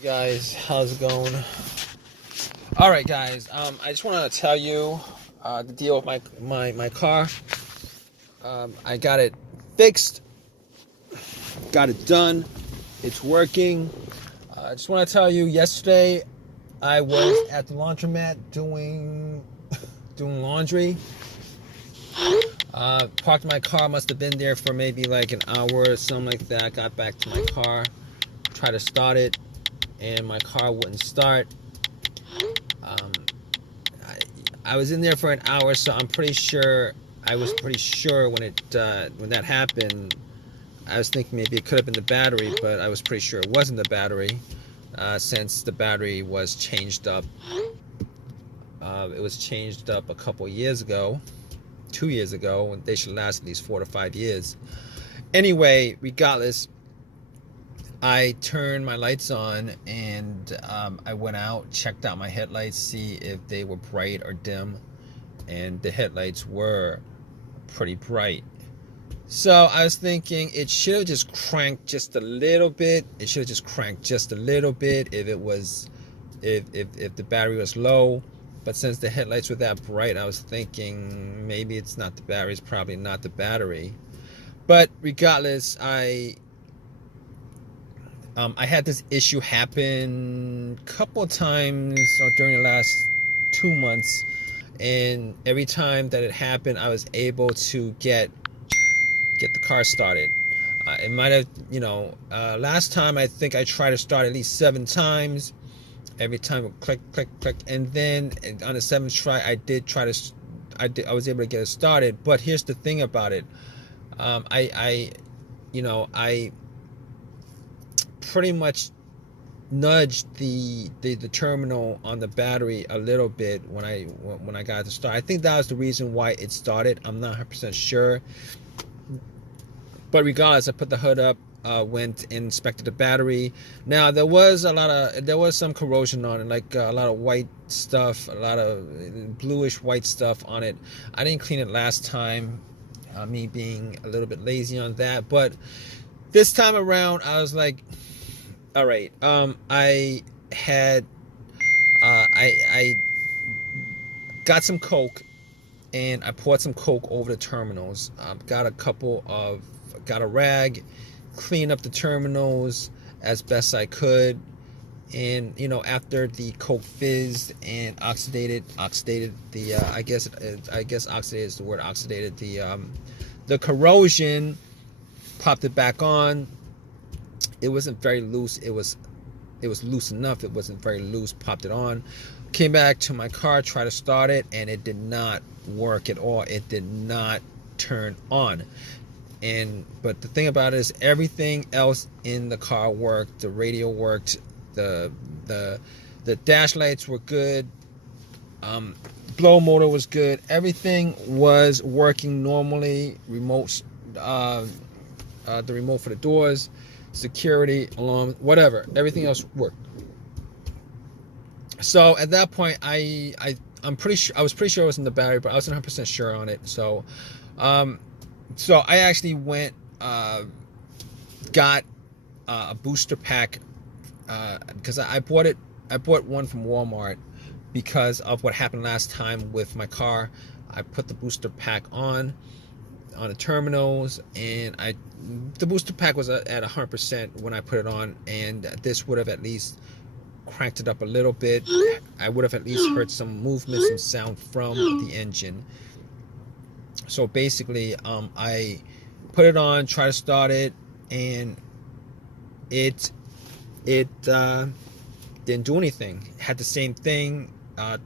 Hey guys, how's it going? All right, guys. I just want to tell you the deal with my car. I got it fixed, got it done. It's working. I just want to tell you. Yesterday, I was at the laundromat doing laundry. Parked my car. Must have been there for maybe like an hour or something like that. Got back to my car, tried to start it, and my car wouldn't start. Um, I was in there for an hour, so I'm pretty sure. I was pretty sure when that happened. I was thinking maybe it could have been the battery, but I was pretty sure it wasn't the battery, since the battery was changed up. It was changed up a couple years ago, 2 years ago, and they should last at least 4 to 5 years. Anyway, regardless, I turned my lights on and I went out, checked out my headlights, see if they were bright or dim, and the headlights were pretty bright. So I was thinking it should have just cranked just a little bit. It should have just cranked just a little bit if the battery was low. But since the headlights were that bright, I was thinking maybe it's not the battery. It's probably not the battery. But regardless, I had this issue happen a couple of times during the last 2 months, and every time that it happened, I was able to get the car started. It might have, last time I think I tried to start at least 7 times. Every time it click, click, click, and then on the seventh try, I was able to get it started. But here's the thing about it. I pretty much nudged the terminal on the battery a little bit when I got it to start. I think that was the reason why it started. I'm not 100% sure. But regardless, I put the hood up, went and inspected the battery. Now there was some corrosion on it, like a lot of white stuff, a lot of bluish white stuff on it. I didn't clean it last time, me being a little bit lazy on that. But this time around, I was like, all right. I got some Coke and I poured some Coke over the terminals. Got a rag, cleaned up the terminals as best I could, and after the Coke fizzed and oxidated the I guess oxidated is the word, oxidated the corrosion, popped it back on. It wasn't very loose. It was loose enough. It wasn't very loose. Popped it on. Came back to my car, tried to start it, and it did not work at all. It did not turn on. But the thing about it is everything else in the car worked. The radio worked. The dash lights were good. Blow motor was good. Everything was working normally. The remote for the doors, security, alarm, whatever. Everything else worked. So at that point, I was pretty sure it wasn't the battery, but I wasn't 100% sure on it. So I actually went, got a booster pack, because I bought one from Walmart because of what happened last time with my car. I put the booster pack on the terminals, and the booster pack was at 100% when I put it on, and this would have at least cranked it up a little bit. I would have at least heard some movement, some sound from the engine. So basically, I put it on, tried to start it, and it didn't do anything. Had the same thing, heard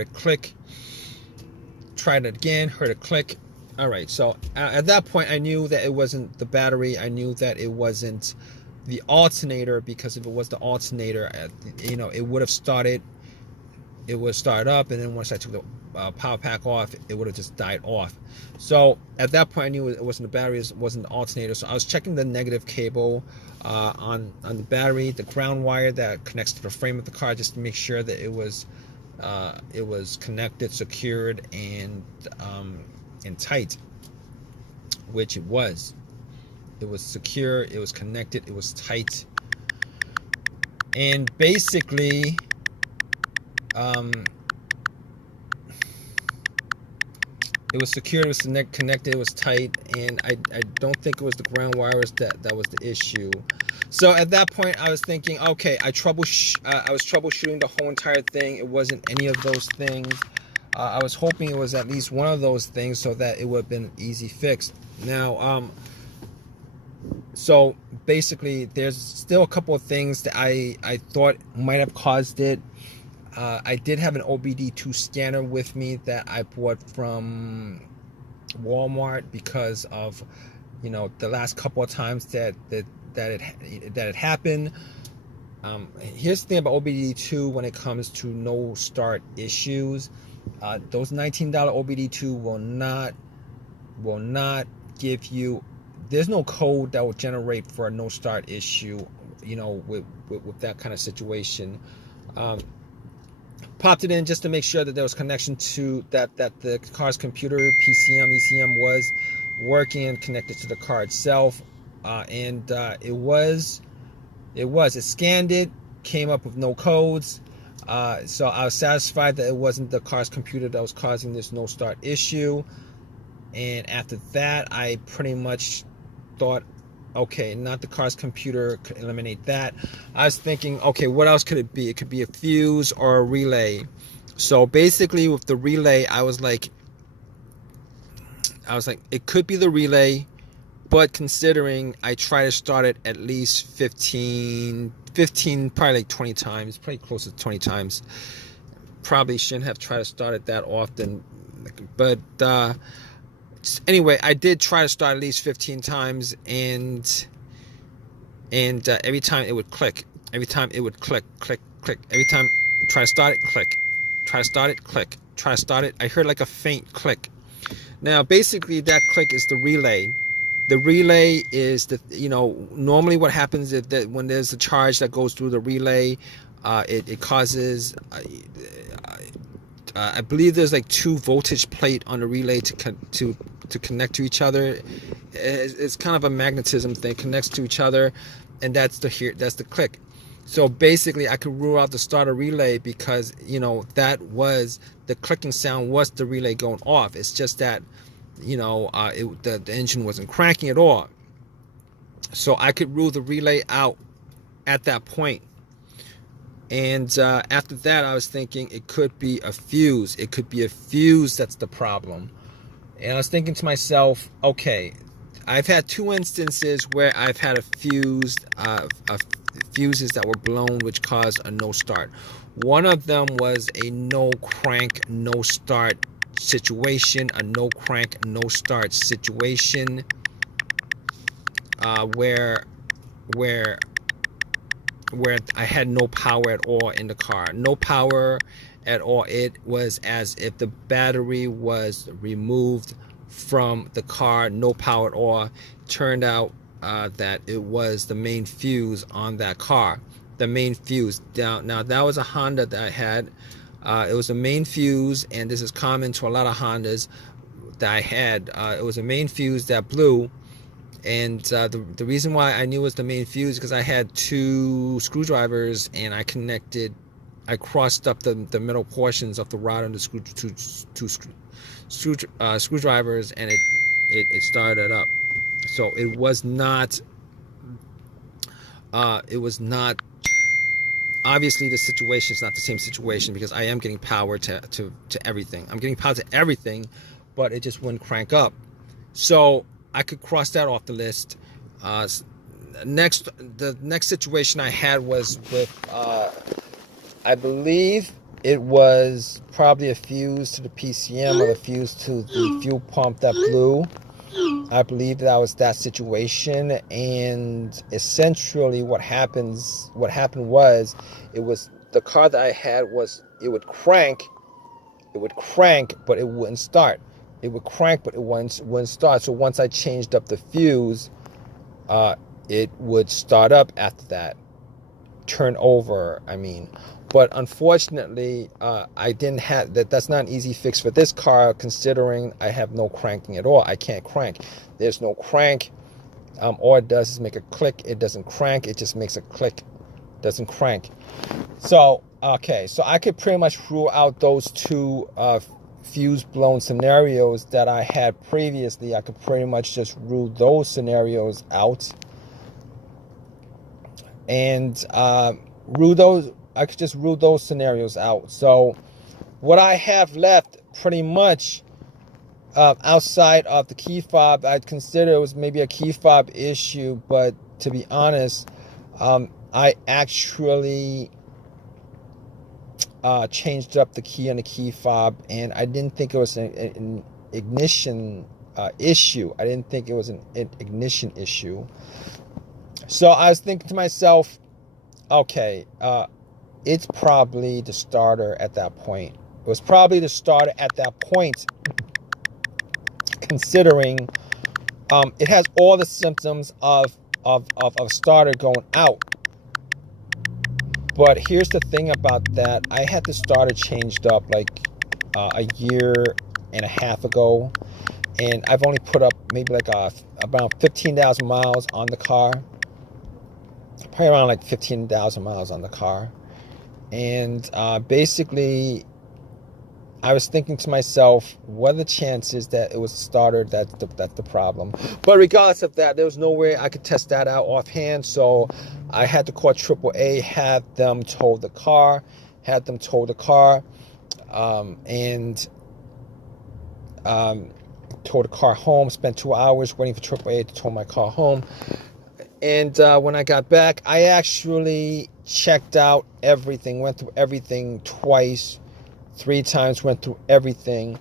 a click, tried it again, heard a click. All right, so at that point, I knew that it wasn't the battery. I knew that it wasn't the alternator, because if it was the alternator, it would have started. It would start up, and then once I took the power pack off, it would have just died off. So at that point, I knew it wasn't the battery, it wasn't the alternator. So I was checking the negative cable on the battery, the ground wire that connects to the frame of the car, just to make sure that it was connected, secured, and tight, which it was. It was secure, it was connected, it was tight. And basically, it was secure, it was connected, it was tight, and I don't think it was the ground wires that was the issue. So at that point, I was thinking, okay, I was troubleshooting the whole entire thing. It wasn't any of those things. I was hoping it was at least one of those things so that it would have been an easy fix. Now, so basically, there's still a couple of things that I thought might have caused it. I did have an OBD2 scanner with me that I bought from Walmart because of, the last couple of times that it happened. Here's the thing about OBD2 when it comes to no start issues. Those $19 OBD2 will not give you. There's no code that will generate for a no start issue. With that kind of situation. Popped it in just to make sure that there was connection to that the car's computer, PCM, ECM was working and connected to the car itself, and it was. It scanned it, came up with no codes, so I was satisfied that it wasn't the car's computer that was causing this no start issue. And after that, I pretty much thought, okay, not the car's computer, could eliminate that. I was thinking, okay, what else could it be? It could be a fuse or a relay. So basically with the relay, I was like, it could be the relay, but considering I try to start it at least 15, probably like 20 times, probably close to 20 times. Probably shouldn't have tried to start it that often, but anyway, I did try to start at least 15 times, and every time it would click. Every time it would click. Every time try to start it, click. Try to start it, click. Try to start it. I heard like a faint click. Now, basically, that click is the relay. The relay is normally what happens is that when there's a charge that goes through the relay, it causes. I believe there's like 2 voltage plate on the relay to connect to each other. It's kind of a magnetism thing, connects to each other, and that's the click. So basically, I could rule out the starter relay because that was the clicking sound was the relay going off. It's just that the engine wasn't cranking at all. So I could rule the relay out at that point. And after that, I was thinking it could be a fuse. It could be a fuse that's the problem. And I was thinking to myself, okay, I've had 2 instances where I've had a fuse, fuses that were blown, which caused a no start. One of them was a no crank, no start situation, a no crank, no start situation, where I had no power at all in the car. No power at all. It was as if the battery was removed from the car. No power at all. Turned out that it was the main fuse on that car. The main fuse. Now that was a Honda that I had. It was a main fuse, and this is common to a lot of Hondas that I had. It was a main fuse that blew. And the reason why I knew it was the main fuse is because I had 2 screwdrivers, and I crossed up the middle portions of the rod on the screwdrivers, and it started up. So it was not obviously the situation is not the same situation because I am getting power to everything. I'm getting power to everything, but it just wouldn't crank up. So I could cross that off the list. The next situation I had was with I believe it was probably a fuse to the PCM or the fuse to the fuel pump that blew. I believe that was that situation, and essentially what happened was it was the car that I had it would crank, but it wouldn't start. It would crank, but it wouldn't start. So once I changed up the fuse, it would start up after that. Turn over, I mean. But unfortunately, I didn't have that. That's not an easy fix for this car, considering I have no cranking at all. I can't crank. There's no crank. All it does is make a click. It doesn't crank. It just makes a click. doesn't crank. So okay, so I could pretty much rule out those two fuse blown scenarios that I had previously. I could pretty much just rule those scenarios out, and rule those. I could just rule those scenarios out. So what I have left, pretty much, outside of the key fob, I'd consider it was maybe a key fob issue, but to be honest, I actually changed up the key on the key fob, and I didn't think it was an ignition issue. I didn't think it was an ignition issue. So I was thinking to myself, okay, it's probably the starter at that point. It was probably the starter at that point, considering it has all the symptoms of a starter going out. But here's the thing about that. I had the starter changed up like a year and a half ago, and I've only put up maybe like about 15,000 miles on the car. Probably around like 15,000 miles on the car. And basically, I was thinking to myself, what are the chances that it was the starter that's the problem? But regardless of that, there was no way I could test that out offhand. So I had to call AAA, had them tow the car, and tow the car home. Spent 2 hours waiting for AAA to tow my car home. And when I got back, I actually checked out everything, went through everything twice, 3 times, went through everything,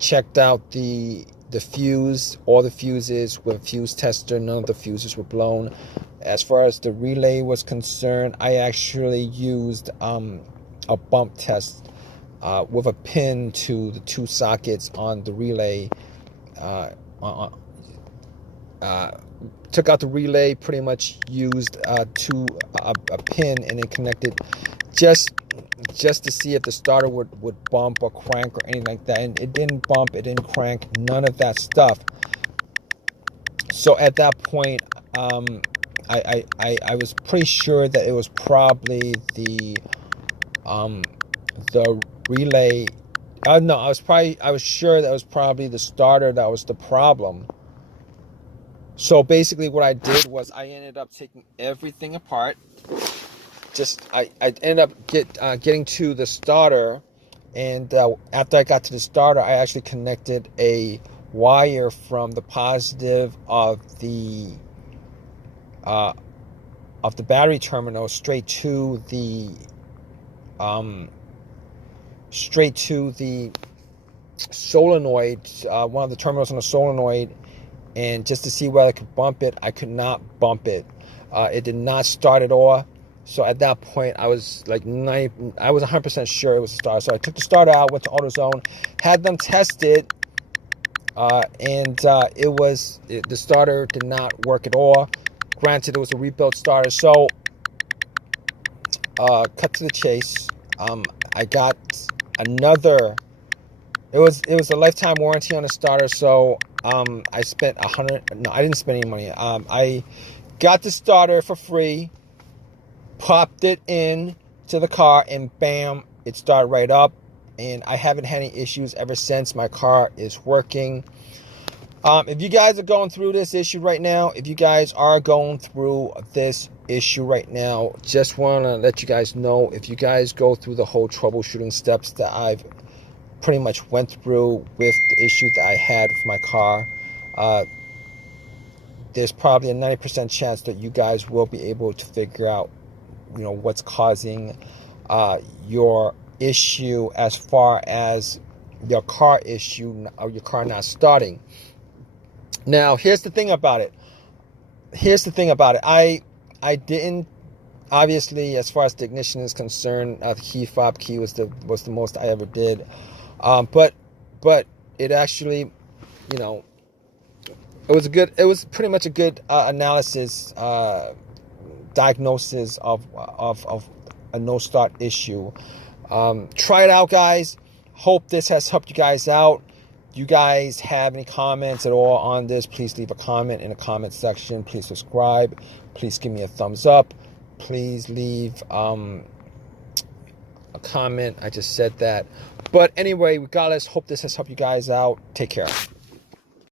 checked out the fuse, all the fuses with a fuse tester. None of the fuses were blown. As far as the relay was concerned, I actually used a bump test with a pin to the 2 sockets on the relay. Took out the relay, pretty much used a pin, and then connected just to see if the starter would bump or crank or anything like that. And it didn't bump, it didn't crank, none of that stuff. So at that point, I was pretty sure that it was probably the relay. No, I was sure that it was probably the starter that was the problem. So basically what I did was I ended up taking everything apart. I ended up getting to the starter, and after I got to the starter, I actually connected a wire from the positive of the battery terminal straight to the solenoid, one of the terminals on the solenoid. And just to see whether I could bump it, I could not bump it. It did not start at all. So at that point, I was like I was 100% sure it was a starter. So I took the starter out, went to AutoZone, had them test it, and the starter did not work at all. Granted, it was a rebuilt starter. So cut to the chase. I got another. It was a lifetime warranty on the starter, so I spent $100. No, I didn't spend any money. I got the starter for free, popped it in to the car, and bam, it started right up. And I haven't had any issues ever since. My car is working. If you guys are going through this issue right now, just want to let you guys know, if you guys go through the whole troubleshooting steps that I've pretty much went through with the issue that I had with my car, there's probably a 90% chance that you guys will be able to figure out, what's causing your issue as far as your car issue or your car not starting. Now, here's the thing about it. I didn't, obviously, as far as the ignition is concerned, the key fob key was the most I ever did. But it actually, it was pretty much a good analysis, diagnosis of a no start issue. Try it out, guys. Hope this has helped you guys out. You guys have any comments at all on this, please leave a comment in the comment section. Please subscribe. Please give me a thumbs up. please leave a comment. I just said that. But anyway, regardless, hope this has helped you guys out. Take care.